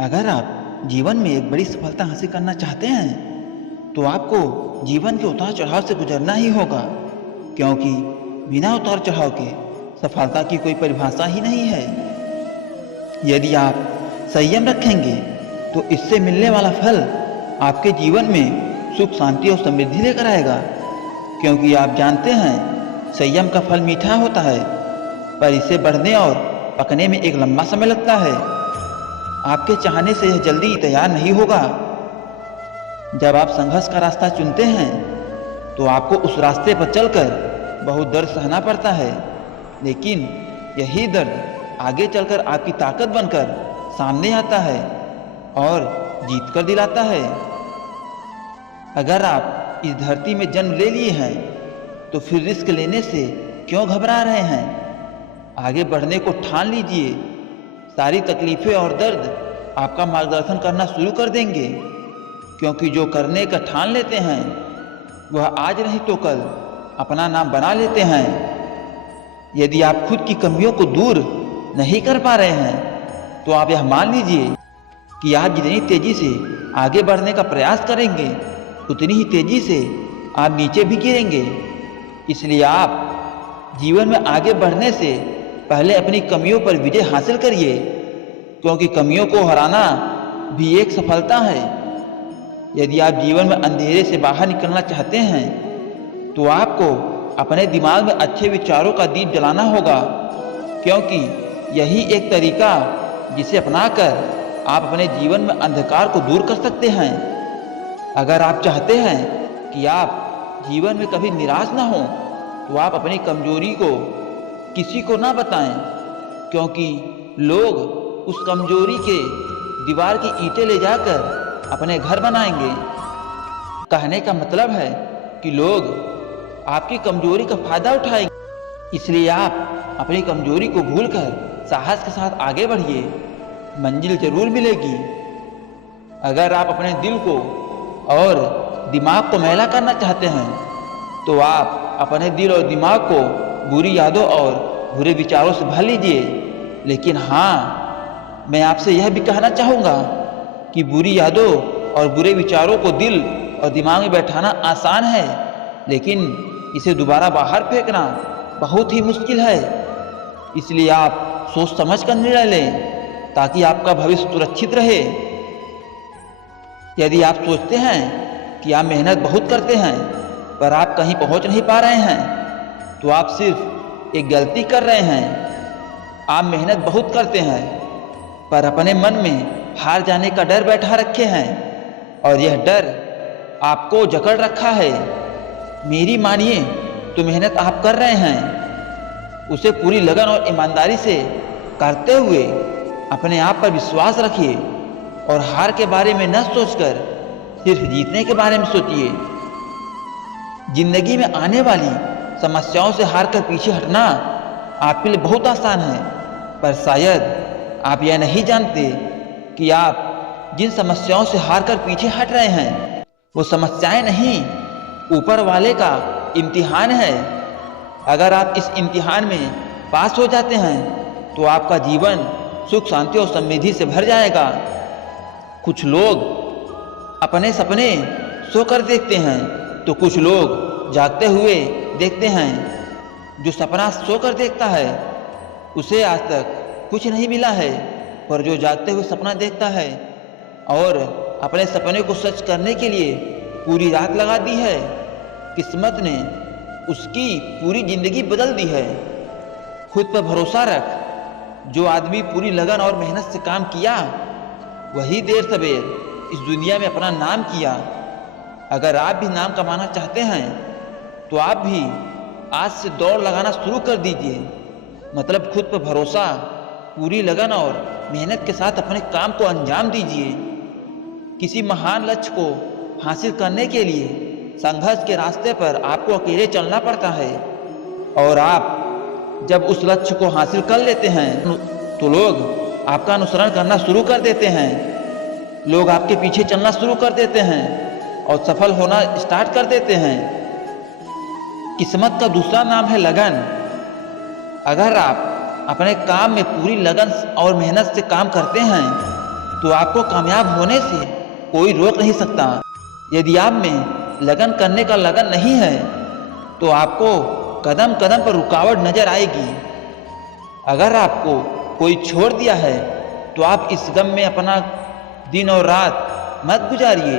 अगर आप जीवन में एक बड़ी सफलता हासिल करना चाहते हैं तो आपको जीवन के उतार चढ़ाव से गुजरना ही होगा, क्योंकि बिना उतार चढ़ाव के सफलता की कोई परिभाषा ही नहीं है। यदि आप संयम रखेंगे तो इससे मिलने वाला फल आपके जीवन में सुख, शांति और समृद्धि लेकर आएगा, क्योंकि आप जानते हैं संयम का फल मीठा होता है, पर इसे बढ़ने और पकने में एक लंबा समय लगता है। आपके चाहने से यह जल्दी तैयार नहीं होगा। जब आप संघर्ष का रास्ता चुनते हैं तो आपको उस रास्ते पर चलकर बहुत दर्द सहना पड़ता है, लेकिन यही दर्द आगे चलकर आपकी ताकत बनकर सामने आता है और जीत कर दिलाता है। अगर आप इस धरती में जन्म ले लिए हैं तो फिर रिस्क लेने से क्यों घबरा रहे हैं? आगे बढ़ने को ठान लीजिए। सारी तकलीफें और दर्द आपका मार्गदर्शन करना शुरू कर देंगे, क्योंकि जो करने का ठान लेते हैं वह आज नहीं तो कल अपना नाम बना लेते हैं। यदि आप खुद की कमियों को दूर नहीं कर पा रहे हैं तो आप यह मान लीजिए कि आप जितनी तेजी से आगे बढ़ने का प्रयास करेंगे उतनी ही तेजी से आप नीचे भी गिरेंगे। इसलिए आप जीवन में आगे बढ़ने से पहले अपनी कमियों पर विजय हासिल करिए, क्योंकि कमियों को हराना भी एक सफलता है। यदि आप जीवन में अंधेरे से बाहर निकलना चाहते हैं तो आपको अपने दिमाग में अच्छे विचारों का दीप जलाना होगा, क्योंकि यही एक तरीका जिसे अपनाकर आप अपने जीवन में अंधकार को दूर कर सकते हैं। अगर आप चाहते हैं कि आप जीवन में कभी निराश ना हो तो आप अपनी कमजोरी को किसी को ना बताएं, क्योंकि लोग उस कमजोरी के दीवार की ईंटें ले जाकर अपने घर बनाएंगे। कहने का मतलब है कि लोग आपकी कमजोरी का फायदा उठाएंगे। इसलिए आप अपनी कमजोरी को भूलकर साहस के साथ आगे बढ़िए, मंजिल जरूर मिलेगी। अगर आप अपने दिल को और दिमाग को मैला करना चाहते हैं तो आप अपने दिल और दिमाग को बुरी यादों और बुरे विचारों से भर लीजिए। लेकिन हाँ, मैं आपसे यह भी कहना चाहूँगा कि बुरी यादों और बुरे विचारों को दिल और दिमाग में बैठाना आसान है, लेकिन इसे दोबारा बाहर फेंकना बहुत ही मुश्किल है। इसलिए आप सोच समझ कर निर्णय लें ताकि आपका भविष्य सुरक्षित रहे। यदि आप सोचते हैं कि आप मेहनत बहुत करते हैं पर आप कहीं पहुंच नहीं पा रहे हैं तो आप सिर्फ एक गलती कर रहे हैं। आप मेहनत बहुत करते हैं पर अपने मन में हार जाने का डर बैठा रखे हैं, और यह डर आपको जकड़ रखा है। मेरी मानिए तो मेहनत आप कर रहे हैं, उसे पूरी लगन और ईमानदारी से करते हुए अपने आप पर विश्वास रखिए और हार के बारे में न सोचकर सिर्फ जीतने के बारे में सोचिए। जिंदगी में आने वाली समस्याओं से हार कर पीछे हटना आपके लिए बहुत आसान है, पर शायद आप यह नहीं जानते कि आप जिन समस्याओं से हार कर पीछे हट रहे हैं वो समस्याएं नहीं, ऊपर वाले का इम्तिहान है। अगर आप इस इम्तिहान में पास हो जाते हैं तो आपका जीवन सुख, शांति और समृद्धि से भर जाएगा। कुछ लोग अपने सपने सोकर देखते हैं तो कुछ लोग जागते हुए देखते हैं। जो सपना सोकर देखता है उसे आज तक कुछ नहीं मिला है, पर जो जागते हुए सपना देखता है और अपने सपने को सच करने के लिए पूरी रात लगा दी है, किस्मत ने उसकी पूरी जिंदगी बदल दी है। खुद पर भरोसा रख। जो आदमी पूरी लगन और मेहनत से काम किया वही देर सवेर इस दुनिया में अपना नाम किया। अगर आप भी नाम कमाना चाहते हैं तो आप भी आज से दौड़ लगाना शुरू कर दीजिए। मतलब खुद पर भरोसा, पूरी लगन और मेहनत के साथ अपने काम को अंजाम दीजिए। किसी महान लक्ष्य को हासिल करने के लिए संघर्ष के रास्ते पर आपको अकेले चलना पड़ता है, और आप जब उस लक्ष्य को हासिल कर लेते हैं तो लोग आपका अनुसरण करना शुरू कर देते हैं। लोग आपके पीछे चलना शुरू कर देते हैं और सफल होना स्टार्ट कर देते हैं। किस्मत का दूसरा नाम है लगन। अगर आप अपने काम में पूरी लगन और मेहनत से काम करते हैं तो आपको कामयाब होने से कोई रोक नहीं सकता। यदि आप में लगन करने का लगन नहीं है तो आपको कदम कदम पर रुकावट नजर आएगी। अगर आपको कोई छोड़ दिया है तो आप इस गम में अपना दिन और रात मत गुजारिए।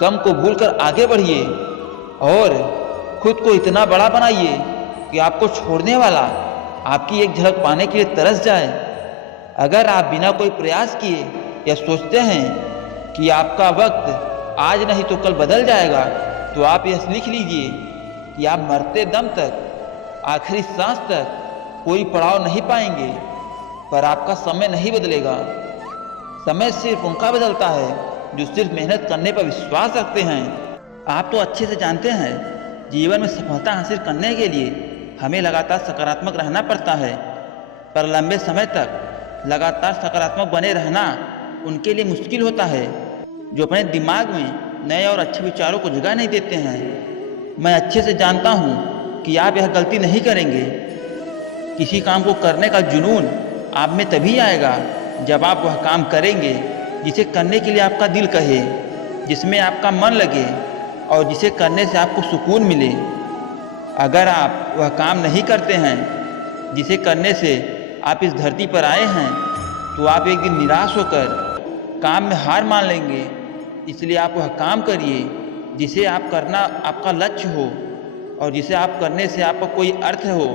गम को भूलकर आगे बढ़िए और खुद को इतना बड़ा बनाइए कि आपको छोड़ने वाला आपकी एक झलक पाने के लिए तरस जाए। अगर आप बिना कोई प्रयास किए या सोचते हैं कि आपका वक्त आज नहीं तो कल बदल जाएगा, तो आप यह लिख लीजिए कि आप मरते दम तक, आखिरी सांस तक कोई पड़ाव नहीं पाएंगे। पर आपका समय नहीं बदलेगा। समय सिर्फ उनका बदलता है जो सिर्फ मेहनत करने पर विश्वास रखते हैं। आप तो अच्छे से जानते हैं, जीवन में सफलता हासिल करने के लिए हमें लगातार सकारात्मक रहना पड़ता है। पर लंबे समय तक लगातार सकारात्मक बने रहना उनके लिए मुश्किल होता है जो अपने दिमाग में नए और अच्छे विचारों को जगह नहीं देते हैं। मैं अच्छे से जानता हूँ कि आप यह गलती नहीं करेंगे। किसी काम को करने का जुनून आप में तभी आएगा जब आप वह काम करेंगे जिसे करने के लिए आपका दिल कहे, जिसमें आपका मन लगे और जिसे करने से आपको सुकून मिले। अगर आप वह काम नहीं करते हैं जिसे करने से आप इस धरती पर आए हैं, तो आप एक दिन निराश होकर काम में हार मान लेंगे। इसलिए आप वह काम करिए जिसे आप करना आपका लक्ष्य हो और जिसे आप करने से आपका कोई अर्थ हो।